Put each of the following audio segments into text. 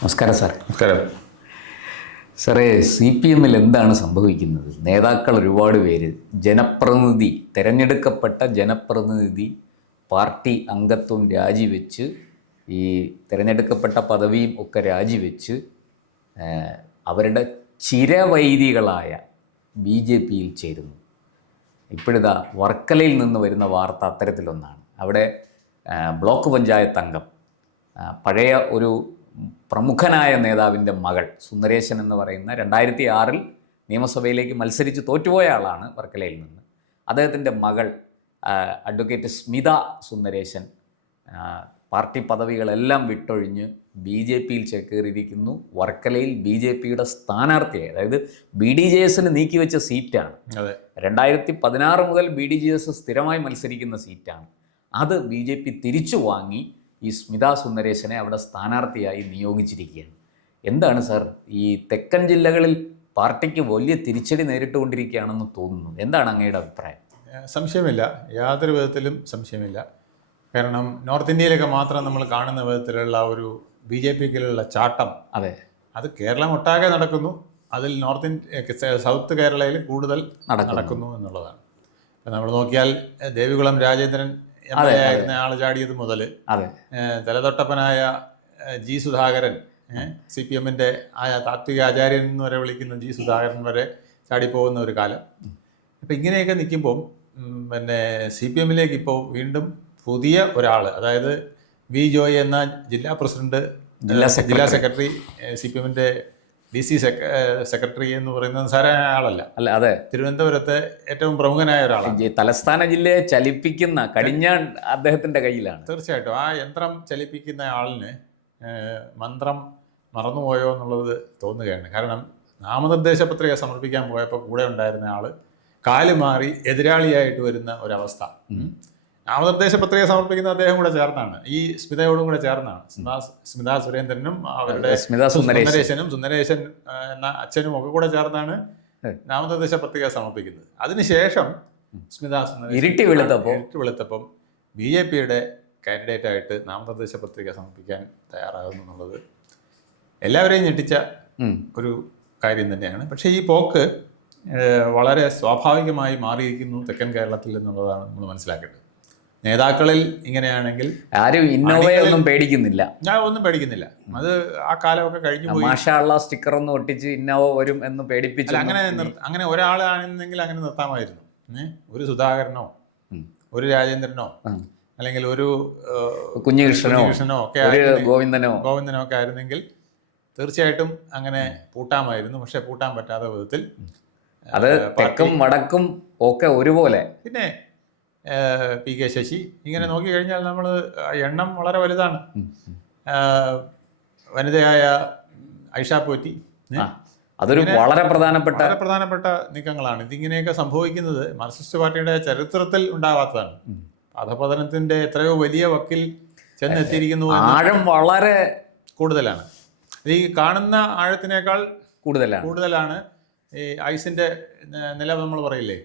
നമസ്കാരം സാർ. നമസ്കാരം. സാറേ, സി പി എമ്മിൽ എന്താണ് സംഭവിക്കുന്നത്? നേതാക്കൾ ഒരുപാട് പേര്, ജനപ്രതിനിധി, തിരഞ്ഞെടുക്കപ്പെട്ട ജനപ്രതിനിധി പാർട്ടി അംഗത്വം രാജിവെച്ച്, ഈ തിരഞ്ഞെടുക്കപ്പെട്ട പദവിയും ഒക്കെ രാജിവെച്ച് അവരുടെ ചിരവൈരികളായ BJP-യിൽ ചേരുന്നു. ഇപ്പോഴിതാ വർക്കലയിൽ നിന്ന് വരുന്ന വാർത്ത അത്തരത്തിലൊന്നാണ്. അവിടെ ബ്ലോക്ക് പഞ്ചായത്ത് അംഗം, പഴയ ഒരു പ്രമുഖനായ നേതാവിൻ്റെ മകൾ സുന്ദരേശൻ എന്ന് പറയുന്ന 2006 നിയമസഭയിലേക്ക് മത്സരിച്ച് തോറ്റുപോയ ആളാണ് വർക്കലയിൽ നിന്ന്. അദ്ദേഹത്തിൻ്റെ മകൾ അഡ്വക്കേറ്റ് സ്മിത സുന്ദരേശൻ പാർട്ടി പദവികളെല്ലാം വിട്ടൊഴിഞ്ഞ് BJP-യിൽ ചേക്കേറിയിരിക്കുന്നു. വർക്കലയിൽ BJP-യുടെ സ്ഥാനാർത്ഥിയായി, അതായത് BDJS നീക്കിവെച്ച സീറ്റാണ്. 2016 മുതൽ BDJS സ്ഥിരമായി മത്സരിക്കുന്ന സീറ്റാണ്. അത് BJP തിരിച്ചു വാങ്ങി ഈ സ്മിത സുന്ദരേശനെ അവിടെ സ്ഥാനാർത്ഥിയായി നിയോഗിച്ചിരിക്കുകയാണ്. എന്താണ് സാർ, ഈ തെക്കൻ ജില്ലകളിൽ പാർട്ടിക്ക് വലിയ തിരിച്ചടി നേരിട്ടുകൊണ്ടിരിക്കുകയാണെന്ന് തോന്നുന്നു. എന്താണ് അങ്ങയുടെ അഭിപ്രായം? സംശയമില്ല, യാതൊരു വിധത്തിലും സംശയമില്ല. കാരണം നോർത്ത് ഇന്ത്യയിലൊക്കെ മാത്രം നമ്മൾ കാണുന്ന വിധത്തിലുള്ള ഒരു BJP-ക്കുള്ള ചാട്ടം, അതെ, അത് കേരളം ഒട്ടാകെ നടക്കുന്നു. അതിൽ സൗത്ത് കേരളയിൽ കൂടുതൽ നടക്കുന്നു എന്നുള്ളതാണ്. ഇപ്പം നമ്മൾ നോക്കിയാൽ ദേവികുളം രാജേന്ദ്രൻ ആയിരുന്ന ആൾ ചാടിയത് മുതൽ തലതൊട്ടപ്പനായ G. സുധാകരൻ, CPM-ൻ്റെ താത്വിക ആചാര്യൻ എന്ന് വരെ വിളിക്കുന്ന G. സുധാകരൻ വരെ ചാടിപ്പോകുന്ന ഒരു കാലം. അപ്പം ഇങ്ങനെയൊക്കെ നിൽക്കുമ്പം CPM-ലേക്ക് ഇപ്പോൾ വീണ്ടും പുതിയ ഒരാൾ, അതായത് V. ജോയ് എന്ന ജില്ലാ പ്രസിഡന്റ്, ജില്ലാ സെക്രട്ടറി, CPM-ൻ്റെ DC സെക്രട്ടറി എന്ന് പറയുന്നത് സാധാരണ ആളല്ല. അതെ, തിരുവനന്തപുരത്തെ ഏറ്റവും പ്രമുഖനായ ഒരാളാണ്. തലസ്ഥാന ജില്ലയെ ചലിപ്പിക്കുന്ന കടിഞ്ഞാൺ അദ്ദേഹത്തിൻ്റെ കയ്യിലാണ്. തീർച്ചയായിട്ടും ആ യന്ത്രം ചലിപ്പിക്കുന്ന ആളിന് മന്ത്രം മറന്നുപോയോ എന്നുള്ളത് തോന്നുകയാണ്. കാരണം നാമനിർദ്ദേശ പത്രിക സമർപ്പിക്കാൻ പോയപ്പോൾ കൂടെ ഉണ്ടായിരുന്ന ആൾ കാലുമാറി എതിരാളിയായിട്ട് വരുന്ന ഒരവസ്ഥ. നാമനിർദ്ദേശ പത്രിക സമർപ്പിക്കുന്ന അദ്ദേഹം കൂടെ ചേർന്നാണ്, ഈ സ്മിതയോടും കൂടെ ചേർന്നാണ്. സ്മിത സുരേന്ദ്രനും അവരുടെ സുന്ദരേശൻ എന്ന അച്ഛനും ഒക്കെ കൂടെ ചേർന്നാണ് നാമനിർദ്ദേശ പത്രിക സമർപ്പിക്കുന്നത്. അതിനുശേഷം സ്മിത ഇരുട്ടി വെളുത്തപ്പം BJP-യുടെ കാൻഡിഡേറ്റായിട്ട് നാമനിർദ്ദേശ പത്രിക സമർപ്പിക്കാൻ തയ്യാറാകുന്നു എന്നുള്ളത് എല്ലാവരെയും ഞെട്ടിച്ച ഒരു കാര്യം തന്നെയാണ്. പക്ഷേ ഈ പോക്ക് വളരെ സ്വാഭാവികമായി മാറിയിരിക്കുന്നു തെക്കൻ കേരളത്തിൽ എന്നുള്ളതാണ് നമ്മൾ മനസ്സിലാക്കേണ്ടത്. നേതാക്കളിൽ ഇങ്ങനെയാണെങ്കിൽ ആരും ഇന്നോവയൊന്നും പേടിക്കുന്നില്ല. ഞാൻ ഒന്നും പേടിക്കുന്നില്ല. അത് ആ കാലമൊക്കെ കഴിഞ്ഞു പോയി. മാഷാള്ള സ്റ്റിക്കർ ഒന്നും ഒട്ടിച്ച് ഇന്നോവ വരും എന്ന് പേടിപ്പിച്ചു. അങ്ങനെ ഒരാളാണെന്നെങ്കിൽ അങ്ങനെ നിർത്താമായിരുന്നു. ഒരു സുധാകരനോ ഒരു രാജേന്ദ്രനോ അല്ലെങ്കിൽ ഒരു കുഞ്ഞികൃഷ്ണനോ ഒക്കെ ഗോവിന്ദനോ ഒക്കെ ആയിരുന്നെങ്കിൽ തീർച്ചയായിട്ടും അങ്ങനെ പൂട്ടാമായിരുന്നു. പക്ഷെ പൂട്ടാൻ പറ്റാത്ത വിധത്തിൽ അത് തെക്കും വടക്കും ഒക്കെ ഒരുപോലെ. പിന്നെ PK ശശി, ഇങ്ങനെ നോക്കിക്കഴിഞ്ഞാൽ നമ്മൾ എണ്ണം വളരെ വലുതാണ്. വനിതയായ ഐഷ പോറ്റി, അതൊരു വളരെ പ്രധാനപ്പെട്ട നീക്കങ്ങളാണ്. ഇതിങ്ങനെയൊക്കെ സംഭവിക്കുന്നത് മാർക്സിസ്റ്റ് പാർട്ടിയുടെ ചരിത്രത്തിൽ ഉണ്ടാവാത്തതാണ്. അധപതനത്തിന്റെ എത്രയോ വലിയ വക്കിൽ ചെന്നെത്തിയിരിക്കുന്നു. ആഴം വളരെ കൂടുതലാണ്. ഈ കാണുന്ന ആഴത്തിനേക്കാൾ കൂടുതലാണ് ഈ ഐസിന്റെ നില. നമ്മൾ പറയില്ലേ,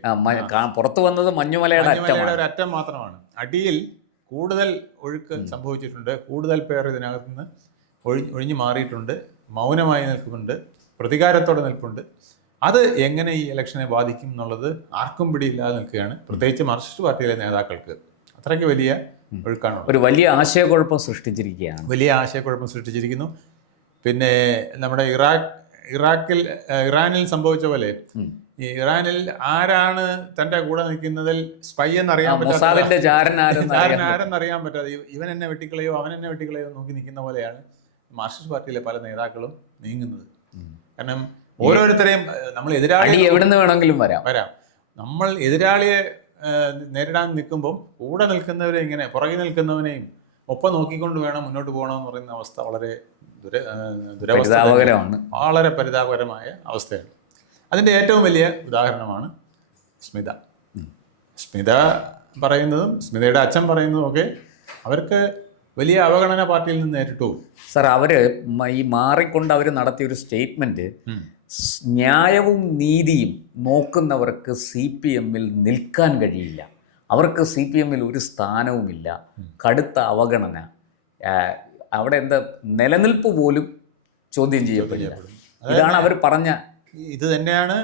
പുറത്തു വന്നത് മഞ്ഞുമലയുടെ ഒരു അറ്റം മാത്രമാണ്. അടിയിൽ കൂടുതൽ ഒഴുക്ക് സംഭവിച്ചിട്ടുണ്ട്. കൂടുതൽ പേർ ഇതിനകത്ത് നിന്ന് ഒഴിഞ്ഞു മാറിയിട്ടുണ്ട്, മൗനമായി നിൽക്കുന്നുണ്ട്, പ്രതികാരത്തോടെ നിൽപ്പുണ്ട്. അത് എങ്ങനെ ഈ ഇലക്ഷനെ ബാധിക്കും എന്നുള്ളത് ആർക്കും പിടിയില്ലാതെ നിൽക്കുകയാണ്. പ്രത്യേകിച്ച് മാർക്സിസ്റ്റ് പാർട്ടിയിലെ നേതാക്കൾക്ക് അത്രയ്ക്ക് വലിയ ഒഴുക്കാണ്. ഒരു വലിയ ആശയക്കുഴപ്പം സൃഷ്ടിച്ചിരിക്കുന്നു. പിന്നെ നമ്മുടെ ഇറാനിൽ സംഭവിച്ച പോലെ ഈ ഇറാനിൽ ആരാണ് തൻ്റെ കൂടെ നിൽക്കുന്നതിൽ സ്പൈ എന്നറിയാൻ പറ്റാതെ, ആരെന്നറിയാൻ പറ്റാതെ ഇവൻ എന്നെ വെട്ടിക്കളയോ അവൻ എന്നെ വെട്ടിക്കളയോ നോക്കി നിൽക്കുന്ന പോലെയാണ് മാർക്സിസ്റ്റ് പാർട്ടിയിലെ പല നേതാക്കളും നീങ്ങുന്നത്. കാരണം ഓരോരുത്തരെയും നമ്മൾ എതിരാളി എവിടുന്ന് വേണമെങ്കിലും വരാം. നമ്മൾ എതിരാളിയെ നേരിടാൻ നിൽക്കുമ്പോൾ കൂടെ നിൽക്കുന്നവരെ ഇങ്ങനെ പുറകെ നിൽക്കുന്നവനെയും ഒപ്പം നോക്കിക്കൊണ്ട് വേണം മുന്നോട്ട് പോകണമെന്ന് പറയുന്ന അവസ്ഥ വളരെ പരിതാപകരമാണ്. വളരെ പരിതാപകരമായ അവസ്ഥയാണ്. അതിൻ്റെ ഏറ്റവും വലിയ ഉദാഹരണമാണ് സ്മിത പറയുന്നതും സ്മിതയുടെ അച്ഛൻ പറയുന്നതും ഒക്കെ അവർക്ക് വലിയ അവഗണന പാർട്ടിയിൽ നിന്ന് നേരിട്ടു. സാർ, ഈ മാറിക്കൊണ്ട് അവർ നടത്തിയൊരു സ്റ്റേറ്റ്മെൻറ്റ്, ന്യായവും നീതിയും നോക്കുന്നവർക്ക് CPM-ൽ നിൽക്കാൻ കഴിയില്ല, അവർക്ക് CPM-ൽ ഒരു സ്ഥാനവുമില്ല, കടുത്ത അവഗണന, അവിടെ നിലനിൽപ്പ് പോലും ചോദ്യം ചെയ്യപ്പെടില്ല. ഇതാണ് അവർ പറഞ്ഞ. ഇത് തന്നെയാണ്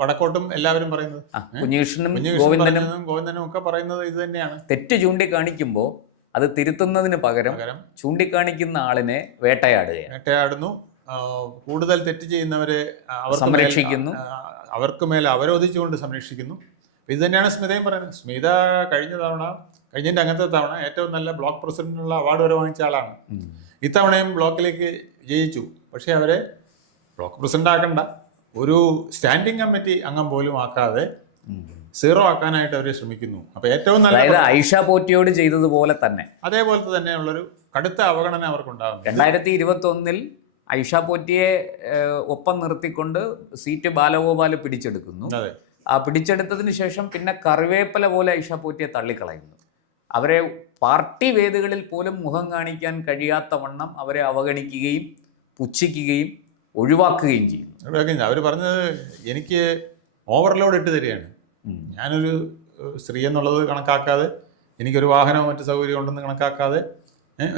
വടക്കോട്ടും എല്ലാവരും പറയുന്നത്. കുഞ്ഞികൃഷ്ണനും ഗോവിന്ദനും ഒക്കെ പറയുന്നത് ഇത് തന്നെയാണ്. തെറ്റ് ചൂണ്ടിക്കാണിക്കുമ്പോൾ അത് തിരുത്തുന്നതിന് പകരം ചൂണ്ടിക്കാണിക്കുന്ന ആളിനെ വേട്ടയാടുന്നു. കൂടുതൽ തെറ്റ് ചെയ്യുന്നവരെ സംരക്ഷിക്കുന്നു, അവർക്ക് മേലെ അവരോധിച്ചുകൊണ്ട് സംരക്ഷിക്കുന്നു. ഇത് തന്നെയാണ് സ്മിതയും പറയുന്നത്. സ്മിത കഴിഞ്ഞതിൻ്റെ അങ്ങനത്തെ തവണ ഏറ്റവും നല്ല ബ്ലോക്ക് പ്രസിഡന്റിനുള്ള അവാർഡ് വരെ വാങ്ങിച്ച ആളാണ്. ഇത്തവണയും ബ്ലോക്കിലേക്ക് ജയിച്ചു. പക്ഷേ അവരെ ബ്ലോക്ക് പ്രസിഡന്റ് ആക്കണ്ട, ഒരു സ്റ്റാൻഡിംഗ് കമ്മിറ്റി അംഗം പോലും ആക്കാതെ സീറോ ആക്കാനായിട്ട് അവർ ശ്രമിക്കുന്നു. അപ്പൊ ഏറ്റവും നല്ല ഐഷ പോറ്റിയോട് ചെയ്തതുപോലെ തന്നെ അതേപോലത്തെ തന്നെയുള്ളൊരു കടുത്ത അവഗണന അവർക്കുണ്ടാകും. 2021 ഐഷ പോറ്റിയെ ഒപ്പം നിർത്തിക്കൊണ്ട് സീറ്റ് ബാലഗോപാൽ പിടിച്ചെടുക്കുന്നു. ആ പിടിച്ചെടുത്തതിന് ശേഷം പിന്നെ കറിവേപ്പല പോലെ ഐഷ പോറ്റിയെ തള്ളിക്കളയുന്നു. അവരെ പാർട്ടി വേദികളിൽ പോലും മുഖം കാണിക്കാൻ കഴിയാത്ത വണ്ണം അവരെ അവഗണിക്കുകയും പുച്ഛിക്കുകയും ഒഴിവാക്കുകയും ചെയ്യുന്നു. അവർ പറഞ്ഞത് എനിക്ക് ഓവർലോഡ് ഇട്ട് തരികയാണ്. ഞാനൊരു സ്ത്രീ എന്നുള്ളത് കണക്കാക്കാതെ, എനിക്കൊരു വാഹനമോ മറ്റു സൗകര്യം ഉണ്ടെന്ന് കണക്കാക്കാതെ,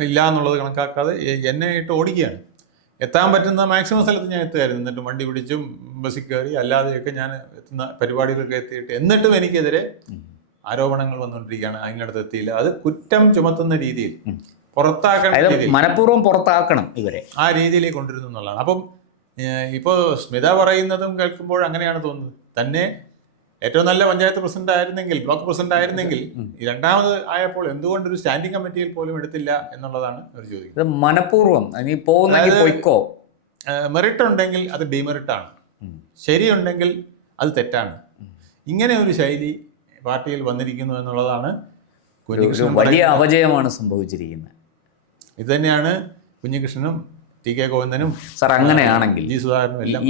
ഇല്ല എന്നുള്ളത് കണക്കാക്കാതെ എന്നെ ഇട്ട് ഓടിക്കുകയാണ്. എത്താൻ പറ്റുന്ന മാക്സിമം സ്ഥലത്ത് ഞാൻ എത്തുമായിരുന്നു. എന്നിട്ട് വണ്ടി പിടിച്ചും ബസ്സിൽ കയറി അല്ലാതെയൊക്കെ ഞാൻ എത്തുന്ന പരിപാടികളൊക്കെ എത്തിയിട്ട് എന്നിട്ടും എനിക്കെതിരെ ആരോപണങ്ങൾ വന്നുകൊണ്ടിരിക്കുകയാണ്. അതിനടുത്ത് എത്തിയില്ല. അത് കുറ്റം ചുമത്തുന്ന രീതിയിൽ മനഃപൂർവ്വം പുറത്താക്കണം ഇവരെ, ആ രീതിയിലേക്ക് കൊണ്ടുവരുന്നു എന്നുള്ളതാണ്. അപ്പം ഇപ്പോൾ സ്മിത പറയുന്നതും കേൾക്കുമ്പോൾ അങ്ങനെയാണ് തോന്നുന്നത്. തന്നെ ഏറ്റവും നല്ല പഞ്ചായത്ത് പ്രസിഡന്റ് ആയിരുന്നെങ്കിൽ, ബ്ലോക്ക് പ്രസിഡന്റ് ആയിരുന്നെങ്കിൽ, രണ്ടാമത് ആയപ്പോൾ എന്തുകൊണ്ടൊരു സ്റ്റാൻഡിംഗ് കമ്മിറ്റിയിൽ പോലും എടുത്തില്ല എന്നുള്ളതാണ് അവർ ചോദിക്കുന്നത്. മനഃപൂർവ്വം മെറിറ്റ് ഉണ്ടെങ്കിൽ അത് ഡിമെറിറ്റ് ആണ്, ശരിയുണ്ടെങ്കിൽ അത് തെറ്റാണ്. ഇങ്ങനെ ഒരു ശൈലി പാർട്ടിയിൽ വന്നിരിക്കുന്നു എന്നുള്ളതാണ് വലിയ അപജയമാണ് സംഭവിച്ചിരിക്കുന്നത്. ഇത് തന്നെയാണ് കുഞ്ഞികൃഷ്ണനും ടി കെ ഗോവിന്ദനും. സാർ, അങ്ങനെയാണെങ്കിൽ ജി സുധാകരനും എല്ലാം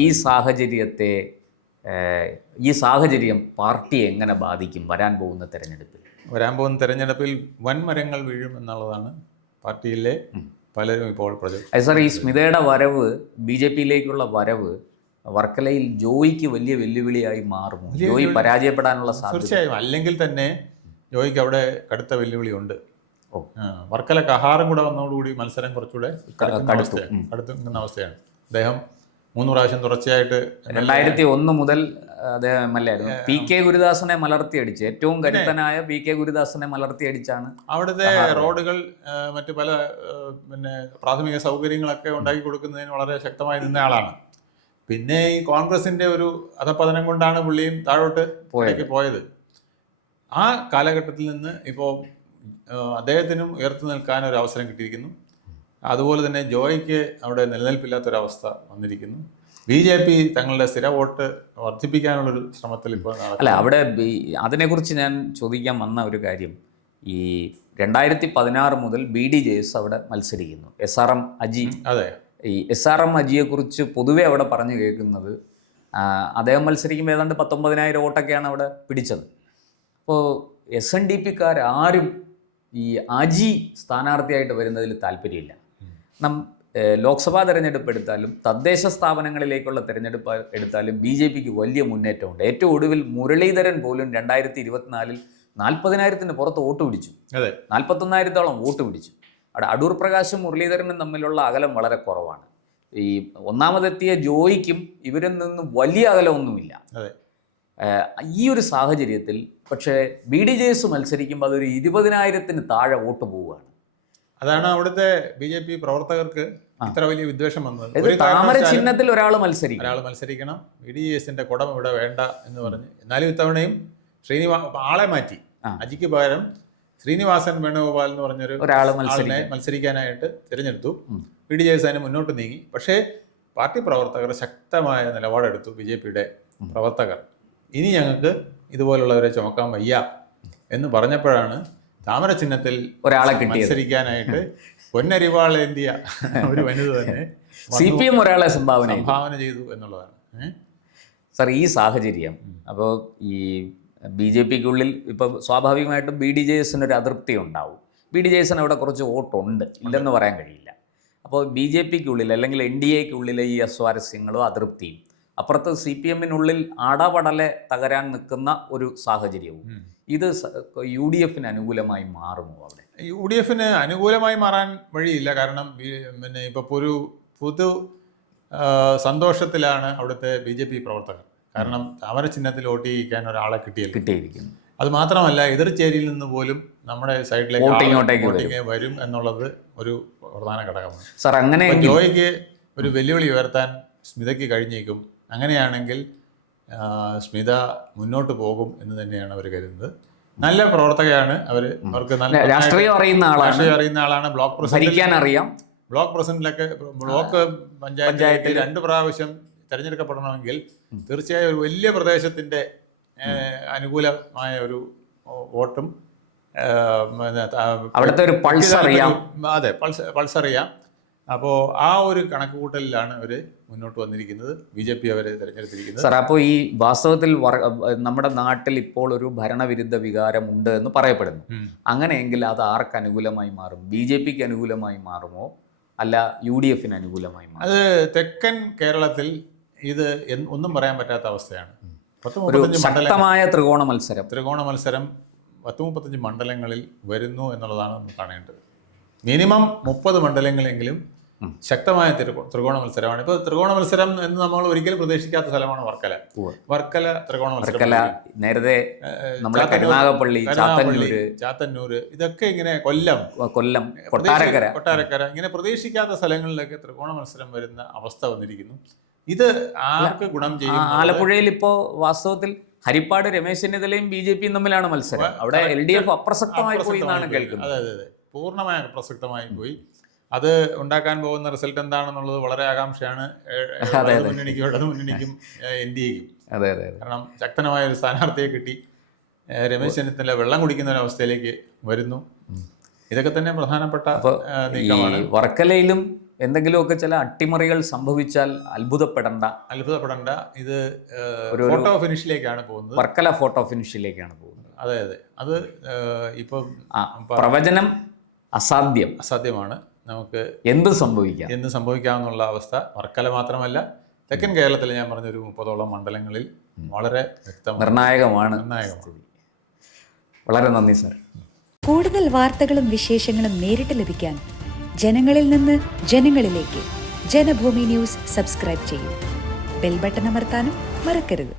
ഈ സാഹചര്യം പാർട്ടിയെ എങ്ങനെ ബാധിക്കും? വരാൻ പോകുന്ന തെരഞ്ഞെടുപ്പിൽ വൻമരങ്ങൾ വീഴും എന്നുള്ളതാണ് പാർട്ടിയിലെ പലരും ഇപ്പോൾ സാർ, ഈ സ്മിതയുടെ വരവ്, BJP-യിലേക്കുള്ള വരവ് വർക്കലയിൽ ജോയിക്ക് വലിയ വെല്ലുവിളിയായി മാറുമോ? ജോയി പരാജയപ്പെടാനുള്ള സാധ്യത? തീർച്ചയായും. അല്ലെങ്കിൽ തന്നെ ജോയിക്ക് അവിടെ കടുത്ത വെല്ലുവിളി ഉണ്ട്. വർക്കല കഹാറും കൂടെ വന്നതോടുകൂടി മത്സരം കുറച്ചുകൂടെ കടുത്തുന്ന അവസ്ഥയാണ്. അദ്ദേഹം 3 പ്രാവശ്യം തുടർച്ചയായിട്ട് 2001 മുതൽ അദ്ദേഹം MLA ആയിരുന്നു. PK ഗുരുദാസനെ മലർത്തിയടിച്ച്, ഏറ്റവും കരുത്തനായ PK ഗുരുദാസനെ മലർത്തിയടിച്ചാണ് അവിടുത്തെ റോഡുകൾ, മറ്റു പല പ്രാഥമിക സൗകര്യങ്ങളൊക്കെ ഉണ്ടാക്കി കൊടുക്കുന്നതിന് വളരെ ശക്തമായി നിന്ന ആളാണ്. പിന്നെ ഈ കോൺഗ്രസിന്റെ ഒരു അധപതനം കൊണ്ടാണ് പുള്ളിയും താഴോട്ട് പോയത്. ആ കാലഘട്ടത്തിൽ നിന്ന് ഇപ്പോൾ അദ്ദേഹത്തിനും ഉയർത്തു നിൽക്കാൻ ഒരു അവസരം കിട്ടിയിരിക്കുന്നു. അതുപോലെ തന്നെ ജോയിക്ക് അവിടെ നിലനിൽപ്പില്ലാത്തൊരവസ്ഥ വന്നിരിക്കുന്നു. BJP തങ്ങളുടെ സ്ഥിര വോട്ട് വർദ്ധിപ്പിക്കാനുള്ളൊരു ശ്രമത്തിൽ ഇപ്പോൾ അവിടെ അതിനെക്കുറിച്ച് ഞാൻ ചോദിക്കാൻ വന്ന ഒരു കാര്യം, ഈ 2016 മുതൽ BDJS അവിടെ മത്സരിക്കുന്നു. SRM അജി. അതെ. ഈ SRM അജിയെക്കുറിച്ച് പൊതുവെ അവിടെ പറഞ്ഞു കേൾക്കുന്നത്, അദ്ദേഹം മത്സരിക്കുമ്പോൾ ഏതാണ്ട് 19,000 വോട്ടൊക്കെയാണ് അവിടെ പിടിച്ചത്. അപ്പോൾ SNDP-ക്കാർ ആരും ഈ അജി സ്ഥാനാർത്ഥിയായിട്ട് വരുന്നതിൽ താല്പര്യമില്ല. ലോക്സഭാ തെരഞ്ഞെടുപ്പ് എടുത്താലും തദ്ദേശ സ്ഥാപനങ്ങളിലേക്കുള്ള തെരഞ്ഞെടുപ്പ് എടുത്താലും BJP-ക്ക് വലിയ മുന്നേറ്റമുണ്ട്. ഏറ്റവും ഒടുവിൽ മുരളീധരൻ പോലും 2024 40,000-ന് പുറത്ത് വോട്ട് പിടിച്ചു. 41,000-ഓളം വോട്ട് പിടിച്ചു. അവിടെ അടൂർ പ്രകാശും മുരളീധരനും തമ്മിലുള്ള അകലം വളരെ കുറവാണ്. ഈ ഒന്നാമതെത്തിയ ജോയിക്കും ഇവരിൽ നിന്നും വലിയ അകലമൊന്നുമില്ല. ഈ ഒരു സാഹചര്യത്തിൽ പക്ഷേ BDJS മത്സരിക്കുമ്പോൾ അതൊരു 20,000-ന് താഴെ വോട്ട് പോവുകയാണ്. അതാണ് അവിടുത്തെ BJP പ്രവർത്തകർക്ക് ഇത്ര വലിയ വിദ്വേഷം വന്നത്. താമര ചിഹ്നത്തിൽ ഒരാൾ മത്സരിക്കണം, BDJS-ന്റെ കുടം ഇവിടെ വേണ്ട എന്ന് പറഞ്ഞ്. എന്നാലും ഇത്തവണയും ആളെ മാറ്റി. അജിക്ക് പകരം ശ്രീനിവാസൻ വേണുഗോപാൽ എന്ന് പറഞ്ഞൊരു ആളിനെ മത്സരിക്കാനായിട്ട് തിരഞ്ഞെടുത്തു. BDJS അതിന് മുന്നോട്ട് നീങ്ങി. പക്ഷേ പാർട്ടി പ്രവർത്തകർ ശക്തമായ നിലപാടെടുത്തു. BJP-യുടെ പ്രവർത്തകർ ഇനി ഞങ്ങൾക്ക് ഇതുപോലുള്ളവരെ ചുമക്കാൻ വയ്യ എന്ന് പറഞ്ഞപ്പോഴാണ് താമര ചിഹ്നത്തിൽ ഒരാളെ മത്സരിക്കാനായിട്ട് പൊന്നരിവാളേന്ത്യ ഒരു വനിത തന്നെ CPM ഒരാളെ സംഭാവന ചെയ്തു എന്നുള്ളതാണ്. സാർ, ഈ സാഹചര്യം അപ്പോൾ ഈ BJP-ക്കുള്ളിൽ ഇപ്പോൾ സ്വാഭാവികമായിട്ടും BDJS-ന് ഒരു അതൃപ്തി ഉണ്ടാവും. BDJS-ന് അവിടെ കുറച്ച് വോട്ടുണ്ട്, ഇല്ലെന്ന് പറയാൻ കഴിയില്ല. അപ്പോൾ BJP-ക്കുള്ളിൽ അല്ലെങ്കിൽ NDA-ക്കുള്ളിലെ ഈ അസ്വാരസ്യങ്ങളും അതൃപ്തിയും, അപ്പുറത്ത് CPM-നുള്ളിൽ അടപടലെ തകരാൻ നിൽക്കുന്ന ഒരു സാഹചര്യവും, ഇത് UDF-ന് അനുകൂലമായി മാറുമോ? അവിടെ UDF അനുകൂലമായി മാറാൻ വഴിയില്ല. കാരണം പിന്നെ ഇപ്പോൾ ഒരു പൊതു സന്തോഷത്തിലാണ് അവിടുത്തെ BJP പ്രവർത്തകർ. കാരണം താമര ചിഹ്നത്തിൽ വോട്ട് ചെയ്യിക്കാൻ ഒരാളെ കിട്ടിയിരിക്കുന്നു. അത് മാത്രമല്ല, എതിർചേരിയിൽ നിന്ന് പോലും നമ്മുടെ സൈഡിലേക്ക് വോട്ടിംഗ് വരും എന്നുള്ളത് ഒരു പ്രധാന ഘടകമാണ്. സാർ, അങ്ങനെ ജോയിക്ക് ഒരു വെല്ലുവിളി ഉയർത്താൻ സ്മിതയ്ക്ക് കഴിഞ്ഞേക്കും. അങ്ങനെയാണെങ്കിൽ സ്മിത മുന്നോട്ട് പോകും എന്ന് തന്നെയാണ് അവർ കരുതുന്നത്. നല്ല പ്രവർത്തകയാണ് അവർക്ക് നല്ല രാഷ്ട്രീയം അറിയുന്ന ആളാണ്. ബ്ലോക്ക് പ്രസിഡന്റിലൊക്കെ ബ്ലോക്ക് പഞ്ചായത്തിൽ 2 പ്രാവശ്യം തിരഞ്ഞെടുക്കപ്പെടണമെങ്കിൽ തീർച്ചയായും ഒരു വലിയ പ്രദേശത്തിന്റെ അനുകൂലമായ ഒരു വോട്ടും അവിടുത്തെ ഒരു പൾസ് അറിയാം. അതെ, പൾസ് അറിയാം. അപ്പോൾ ആ ഒരു കണക്കുകൂട്ടലിലാണ് അവർ മുന്നോട്ട് വന്നിരിക്കുന്നത്. BJP അവരെ തിരഞ്ഞെടുത്തിരിക്കുന്നത്. സാർ, അപ്പോൾ ഈ വാസ്തവത്തിൽ നമ്മുടെ നാട്ടിൽ ഇപ്പോൾ ഒരു ഭരണവിരുദ്ധ വികാരം ഉണ്ട് എന്ന് പറയപ്പെടുന്നു. അങ്ങനെയെങ്കിൽ അത് ആർക്ക് അനുകൂലമായി മാറും? BJPക്ക് അനുകൂലമായി മാറുമോ, അല്ല UDFന് അനുകൂലമായി മാറും? അത് തെക്കൻ കേരളത്തിൽ ഇത് ഒന്നും പറയാൻ പറ്റാത്ത അവസ്ഥയാണ്. ഒരു ശക്തമായ ത്രികോണ മത്സരം 10-35 മണ്ഡലങ്ങളിൽ വരുന്നു എന്നുള്ളതാണ് നമ്മൾ കാണേണ്ടത്. മിനിമം 30 മണ്ഡലങ്ങളെങ്കിലും ശക്തമായ ത്രികോണ മത്സരമാണ്. ഇപ്പോൾ ത്രികോണ മത്സരം എന്ന് നമ്മൾ ഒരിക്കലും പ്രതീക്ഷിക്കാത്ത സ്ഥലമാണ് വർക്കല ത്രികോണ മത്സരം. നേരത്തെ കരുനാഗപ്പള്ളി, ചാത്തന്നൂർ, ഇതൊക്കെ ഇങ്ങനെ കൊല്ലം, കൊട്ടാരക്കര ഇങ്ങനെ പ്രതീക്ഷിക്കാത്ത സ്ഥലങ്ങളിലൊക്കെ ത്രികോണ മത്സരം വരുന്ന അവസ്ഥ വന്നിരിക്കുന്നു. ഇത് ആർക്ക് ഗുണം ചെയ്യും? ആലപ്പുഴയിൽ ഇപ്പോൾ വാസ്തവത്തിൽ ഹരിപ്പാട് രമേശ് ചെന്നിത്തലയും BJPയും തമ്മിലാണ് മത്സരം. അവിടെ LDF അപ്രസക്തമായി പോയി എന്നാണ് കേൾക്കുന്നത്. അതെ, പൂർണ്ണമായി അപ്രസക്തമായി പോയി. അത് ഉണ്ടാക്കാൻ പോകുന്ന റിസൾട്ട് എന്താണെന്നുള്ളത് വളരെ ആകാംക്ഷയാണ് ഇടതു മുന്നണിക്കും NDAയ്ക്കും. കാരണം ശക്തമായ ഒരു സ്ഥാനാർത്ഥിയെ കിട്ടി. രമേശ് ചെന്നിത്തല വെള്ളം കുടിക്കുന്ന ഒരു അവസ്ഥയിലേക്ക് വരുന്നു. ഇതൊക്കെ തന്നെ പ്രധാനപ്പെട്ട നീക്കമാണ്. വർക്കലയിലും എന്തെങ്കിലുമൊക്കെ ചില അട്ടിമറികൾ സംഭവിച്ചാൽ അത്ഭുതപ്പെടണ്ട. ഇത് ഫോട്ടോ ഫിനിഷിലേക്കാണ് പോകുന്നത്. വർക്കല ഫോട്ടോ ഫിനിഷിലേക്കാണ് പോകുന്നത്. അതെ, അത് ഇപ്പം പ്രവചനം അസാധ്യമാണ്. നമുക്ക് എന്ത് സംഭവിക്കാമെന്നുള്ള അവസ്ഥ വർക്കല മാത്രമല്ല, തെക്കൻ കേരളത്തിൽ ഞാൻ പറഞ്ഞൊരു 30ഓളം മണ്ഡലങ്ങളിൽ വളരെ നിർണായകമാണ്. വളരെ നന്ദി സാർ. കൂടുതൽ വാർത്തകളും വിശേഷങ്ങളും നേരിട്ട് ലഭിക്കാൻ ജനങ്ങളിൽ നിന്ന് ജനങ്ങളിലേക്ക് ജനഭൂമി ന്യൂസ് സബ്സ്ക്രൈബ് ചെയ്യൂ. ബെൽ ബട്ടൺ അമർത്താനും മറക്കരുത്.